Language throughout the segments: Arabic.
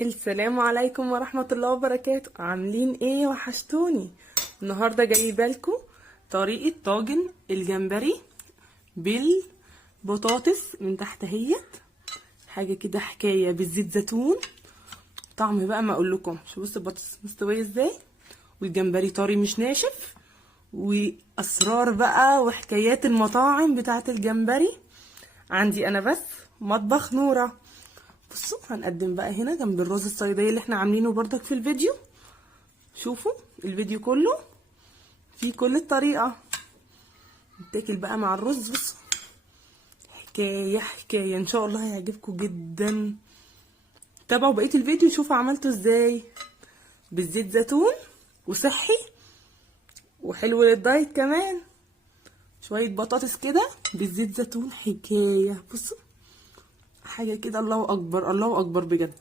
السلام عليكم ورحمة الله وبركاته. عاملين ايه؟ وحشتوني. النهاردة جايبه لكم طريقة طاجن الجمبري بالبطاطس من تحت اهيت. حاجة كده حكاية بالزيت زيتون. طعم بقى ما اقولكم. شوفوا بصوا البطاطس مستوية ازاي والجمبري طري مش ناشف، واسرار بقى وحكايات المطاعم بتاعة الجمبري عندي انا بس مطبخ نورة. بصوا هنقدم بقى هنا جنب الرز الصيادية اللي احنا عاملينه بردك في الفيديو. شوفوا الفيديو كله فيه كل الطريقة. نتاكل بقى مع الرز. بصوا حكاية حكاية، ان شاء الله هيعجبكم جدا. تابعوا بقية الفيديو شوفوا عملته ازاي بالزيت زيتون، وصحي وحلو للدايت كمان. شوية بطاطس كده بالزيت زيتون حكاية. بصوا حاجة كده الله اكبر الله اكبر بجد.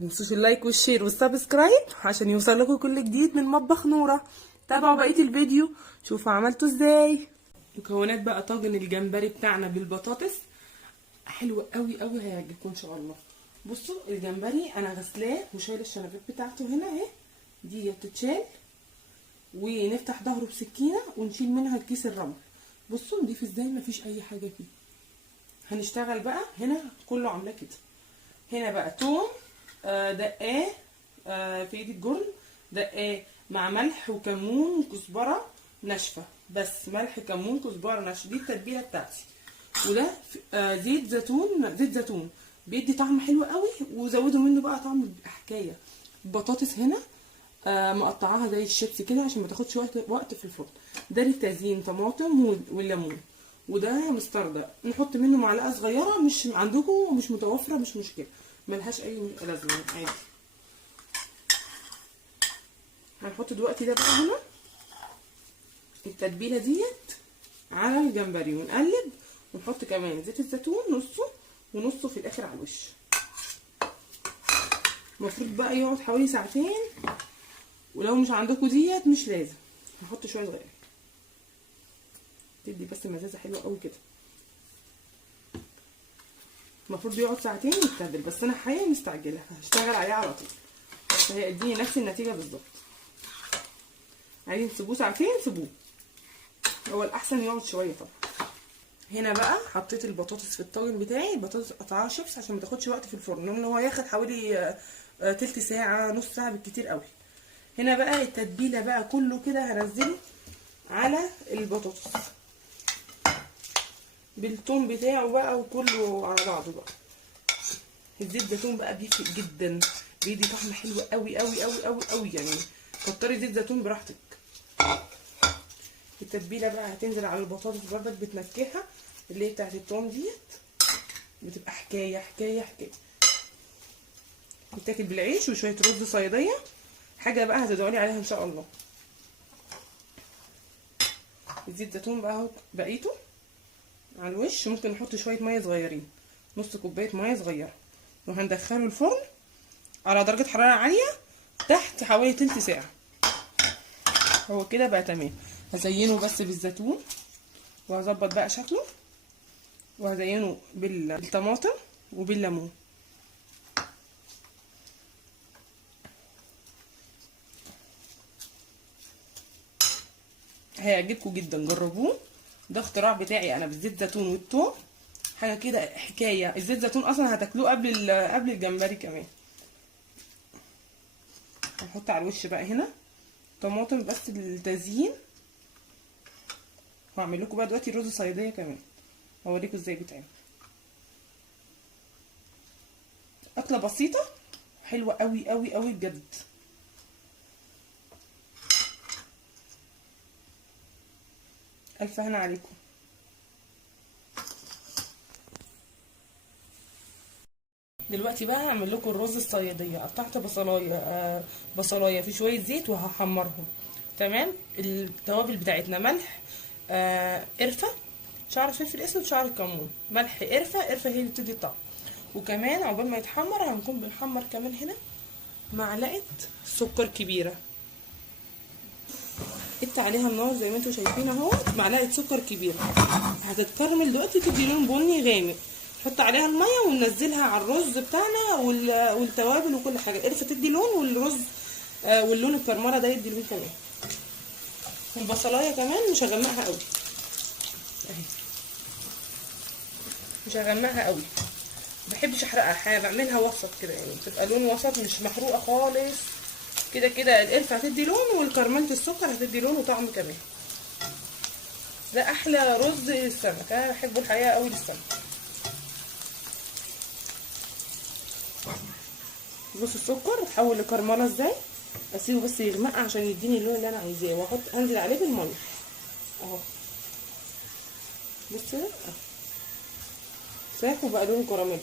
متنسوش اللايك والشير والسبسكرايب عشان يوصل لكم كل جديد من مطبخ نورة. تابعوا بقية الفيديو شوفوا عملته ازاي. مكونات بقى طاجن الجمبري بتاعنا بالبطاطس حلو قوي قوي، هيعجبكم ان شاء الله. بصوا الجمبري انا غسلاه وشايله الشنبات بتاعته هنا اهي، دي بتتشال ونفتح ظهره بسكينه ونشيل منها الكيس الرمل. بصوا نضيف ازاي مفيش اي حاجه فيه. هنشتغل بقى هنا كله عاملاه كده. هنا بقى توم دقاه في ايد الجرن، دقاه مع ملح وكمون وكزبره ناشفه، بس ملح كمون كزبره ناشفه، دي التتبيله بتاعتي. وده زيت زيتون، زيت زيتون بيدي طعم حلو قوي، وزودوا منه بقى طعم حكايه. البطاطس هنا مقطعاها زي الشيبسي كده عشان ما تاخدش وقت في الفرن. ده للتزيين طماطم والليمون، وده مستردة نحط منه معلقه صغيره، مش عندكم مش متوفره مش مشكله، ملهاش اي لازمه عادي. هنحط دلوقتي ده بقى هنا التتبيله ديت على الجمبري ونقلب، ونحط كمان زيت الزيتون نصه ونصه في الاخر على الوش. المفروض بقى يقعد حوالي ساعتين، ولو مش عندكم ديت مش لازم هحط شويه صغيرين، تدي بس مزازه حلوه قوي كده. المفروض يقعد ساعتين يتبل، بس انا حقيقي مستعجله هشتغل عليه على طول، بس هيديني نفس النتيجه بالظبط. عايزين تسيبوه ساعتين سيبوه، هو الاحسن يقعد شويه طبعا. هنا بقى حطيت البطاطس في الطاجن بتاعي، البطاطس قطعها شيبس عشان ما تاخدش وقت في الفرن، لان هو هياخد حوالي تلت ساعه نص ساعه بالكتير قوي. هنا بقى التتبيله بقى كله كده هنزله على البطاطس بالثوم بتاعه بقى وكله على بعضه بقى. الزيت زيتون بقى بيفرق جدا، بيدي طعم حلو قوي قوي قوي قوي قوي، يعني كتري زيت زيتون براحتك. التتبيله بقى هتنزل على البطاطس بردك بتنكهها، اللي هي بتاعت الثوم ديت بتبقى حكايه حكايه حكايه. بتاكل بالعيش وشويه رز صياديه، حاجه بقى هتدعولي عليها ان شاء الله. الزيت زيتون بقى اهو بقيته على الوش، ممكن نحط شويه ميه صغيرين، نص كوبايه ميه صغيره، وهندخله الفرن على درجه حراره عاليه تحت حوالي تلت ساعه. هو كده بقى تمام. هزينه بس بالزيتون، وهظبط بقى شكله، وهزينه بالطماطم وبالليمون. هيعجبكم جدا، جربوه. ده اختراع بتاعي انا بالزيت زيتون والثوم، حاجه كده حكايه. الزيت زيتون اصلا هتاكلوه قبل الجمبري كمان. هنحط على الوش بقى هنا طماطم بس للتزيين، وهعمل لكم بقى دلوقتي رز صياديه كمان، هوريكم ازاي بيتعمل. اكله بسيطه حلوه قوي قوي قوي بجد. الف هنا عليكم. دلوقتي بقى هعمل لكم الرز الصياديه. قطعت بصلايه في شويه زيت وهحمرهم. تمام. التوابل بتاعتنا ملح قرفه، شعر فلفل اسود، شعر كمون، ملح قرفه هي اللي بتدي الطعم. وكمان عقبال ما يتحمر هنكون بنحمر كمان هنا معلقه سكر كبيره، قلت عليها النار زي ما انتم شايفين اهو، معلقه سكر كبيره هتتكرمل دلوقتي تدي لون بني غامق. نحط عليها الميه وننزلها على الرز بتاعنا والتوابل وكل حاجه. القرفه تدي لون، والرز واللون الكرمره ده يدي لون كمان. البصلايه كمان مش هغمقها قوي اهي، مش هغمقها قوي، مبحبش احرقها، بعملها وسط كده يعني، بتبقى لون وسط مش محروقه خالص. كده كده القرفه هتدي لون، والكرمله السكر هتدي لون وطعم كمان. ده احلى رز للسمك، انا بحبه الحقيقه قوي للسمك. بص السكر اتحول لكرمله ازاي، اسيبه بس يغمق عشان يديني اللون اللي انا عايزاه، واحط انزل عليه بالميه اهو. بص اهو ساخ وبقى لون كراميل،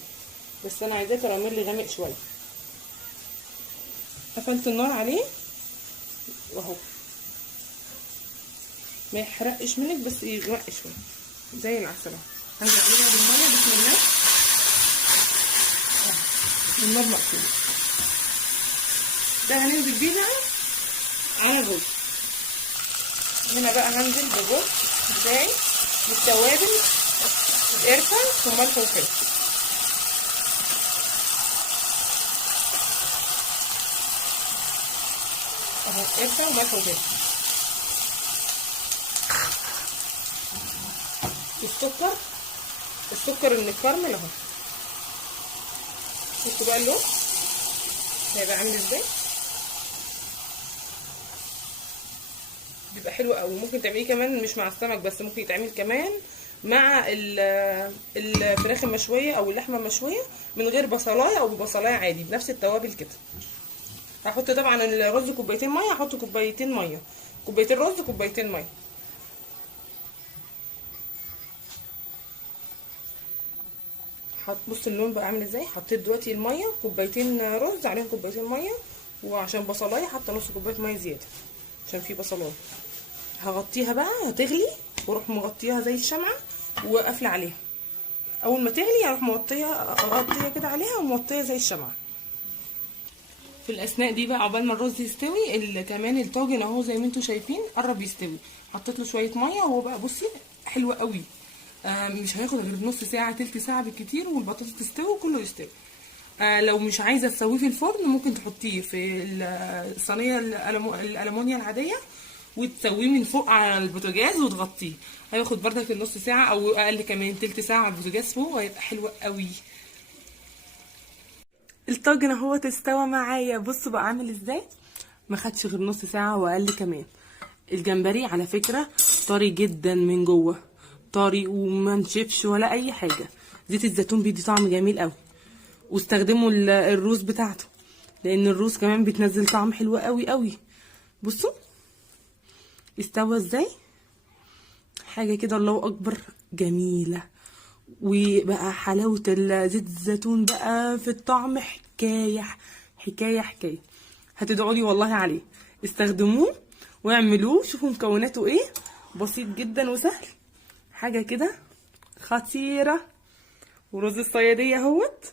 بس انا عايزاه كراميل غامق شويه. قفلت النار عليه واهو، ما يحرقش منك بس يغمق شويه زي العسل اهو. هنزل عليها بالميه بسم الله اهو، النار مقفوله. ده هننزل بيه بقى على الرز. هنا بقى هنزل بالرز بتاعي بالتوابل، القرفه وملح وفلفل اهو، قرفه وملح وفلفل. السكر المتكرمل اهو. بصوا بقى اللون هيبقى عامل ازاي، بيبقى حلو قوي. ممكن تعمليه كمان مش مع السمك بس، ممكن يتعمل كمان مع الفراخ المشويه او اللحمه المشويه من غير بصلايه او ببصلايه عادي بنفس التوابل كده. هحط طبعا الرز كوبايتين ميه، هحط كوبايتين ميه، كوبايتين رز كوبايتين ميه. بص اللون بقى عامل ازاي. حطيت دلوقتي الميه، كوبايتين رز عليهم كوبايتين ميه، وعشان بصلايه حاطه نص كوبايه ميه زياده عشان في بصلايه. هغطيها بقى هتغلي، واروح مغطيها زي الشمعه وقافله عليها. اول ما تغلي هروح اغطيها كده عليها ومغطيه زي الشمعه. في الاثناء دي بقى عقبال ما الرز يستوي، كمان الطاجن اهو زي ما انتم شايفين قرب يستوي. حطيت له شويه ميه وهو بقى بصي حلو قوي. مش هياخد غير نص ساعه تلت ساعه بالكتير والبطاطس تستوي وكله يستوي. لو مش عايزه تسويه في الفرن ممكن تحطيه في الصينيه الالومنيا العاديه وتسويه من فوق على البوتاجاز وتغطيه. هياخد بردك النص ساعه او اقل كمان تلت ساعه على البوتاجاز فوق، وهيبقى حلو قوي. الطاجن اهو استوى معايا. بصوا بقى عامل ازاي، ما خدش غير نص ساعه واقل كمان. الجمبري على فكره طري جدا من جوه، طري وما نشفش ولا اي حاجه. زيت الزيتون بيدي طعم جميل قوي. واستخدموا الروز بتاعته، لان الروز كمان بتنزل طعم حلو قوي قوي. بصوا استوى ازاي، حاجه كده الله اكبر جميله. وبقى حلاوه زيت الزيتون بقى في الطعم حكايه حكايه حكايه. هتدعوا لي والله عليه. استخدموه واعملوه، شوفوا مكوناته ايه، بسيط جدا وسهل، حاجه كده خطيره. ورز الصياديه اهوت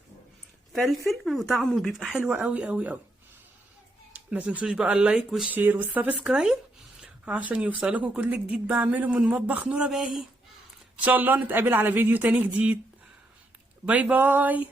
فلفل وطعمه بيبقى حلو قوي قوي قوي. ما تنسوش بقى اللايك والشير والسبسكرايب عشان يوصلكوا كل جديد بعمله من مطبخ نورة باهي. ان شاء الله نتقابل على فيديو تاني جديد. باي باي.